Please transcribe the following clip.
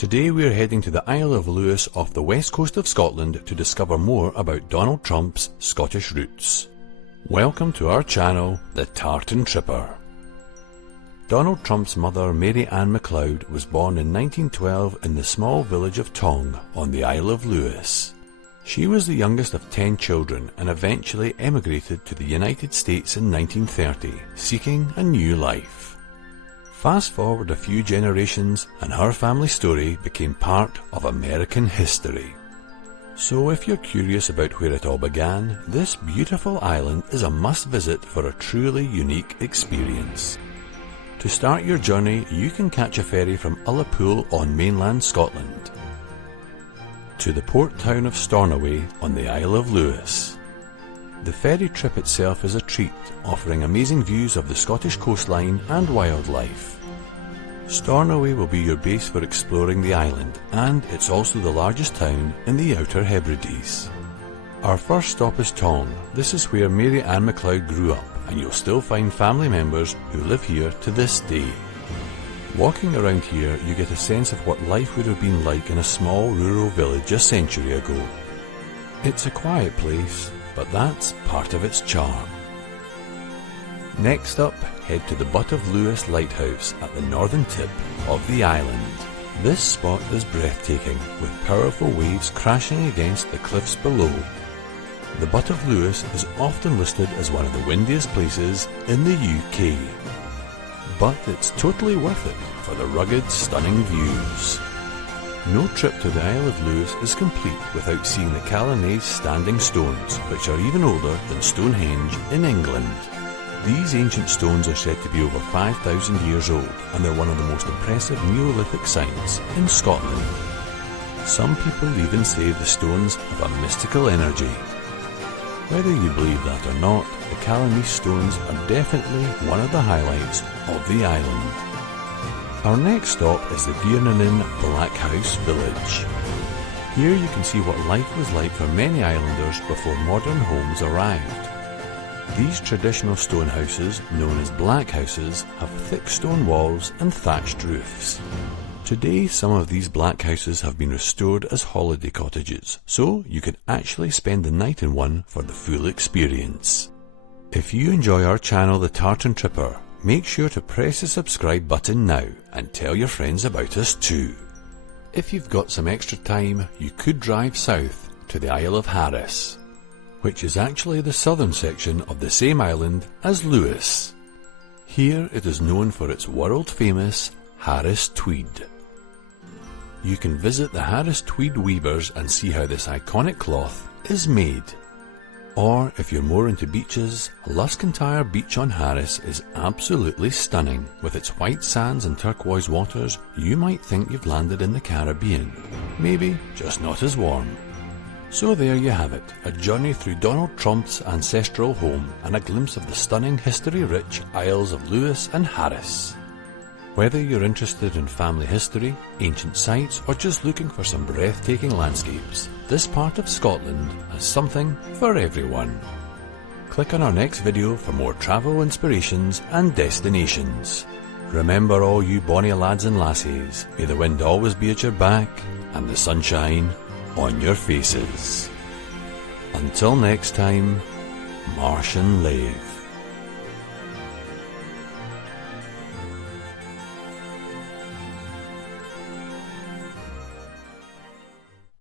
Today we are heading to the Isle of Lewis off the west coast of Scotland to discover more about Donald Trump's Scottish roots. Welcome to our channel, the Tartan Tripper. Donald Trump's mother, Mary Ann MacLeod, was born in 1912 in the small village of Tong on the Isle of Lewis. She was the youngest of 10 children and eventually emigrated to the United States in 1930, seeking a new life. Fast forward a few generations and her family story became part of American history. So if you're curious about where it all began, this beautiful island is a must-visit for a truly unique experience. To start your journey, you can catch a ferry from Ullapool on mainland Scotland to the port town of Stornoway on the Isle of Lewis. The ferry trip itself is a treat, offering amazing views of the Scottish coastline and wildlife. Stornoway will be your base for exploring the island, and it's also the largest town in the Outer Hebrides. Our first stop is Tong. This is where Mary Ann MacLeod grew up, and you'll still find family members who live here to this day. Walking around here, you get a sense of what life would have been like in a small rural village a century ago. It's a quiet place, but that's part of its charm. Next up, head to the Butt of Lewis Lighthouse at the northern tip of the island. This spot is breathtaking, with powerful waves crashing against the cliffs below. The Butt of Lewis is often listed as one of the windiest places in the UK. But it's totally worth it for the rugged, stunning views. No trip to the Isle of Lewis is complete without seeing the Callane's standing stones, which are even older than Stonehenge in England. These ancient stones are said to be over 5,000 years old, and they're one of the most impressive Neolithic sites in Scotland. Some people even say the stones have a mystical energy. Whether you believe that or not, the Callane stones are definitely one of the highlights of the island. Our next stop is the Giernanin Black House Village. Here you can see what life was like for many islanders before modern homes arrived. These traditional stone houses, known as black houses, have thick stone walls and thatched roofs. Today, some of these black houses have been restored as holiday cottages, so you can actually spend the night in one for the full experience. If you enjoy our channel, the Tartan Tripper, make sure to press the subscribe button now and tell your friends about us too. If you've got some extra time, you could drive south to the Isle of Harris, which is actually the southern section of the same island as Lewis. Here it is known for its world-famous Harris tweed. You can visit the Harris tweed weavers and see how this iconic cloth is made. Or, if you're more into beaches, Luscantire Beach on Harris is absolutely stunning. With its white sands and turquoise waters, you might think you've landed in the Caribbean. Maybe just not as warm. So there you have it, a journey through Donald Trump's ancestral home and a glimpse of the stunning history-rich Isles of Lewis and Harris. Whether you're interested in family history, ancient sites, or just looking for some breathtaking landscapes, this part of Scotland has something for everyone. Click on our next video for more travel inspirations and destinations. Remember, all you bonny lads and lassies, may the wind always be at your back and the sunshine on your faces. Until next time, Marsh and Lave.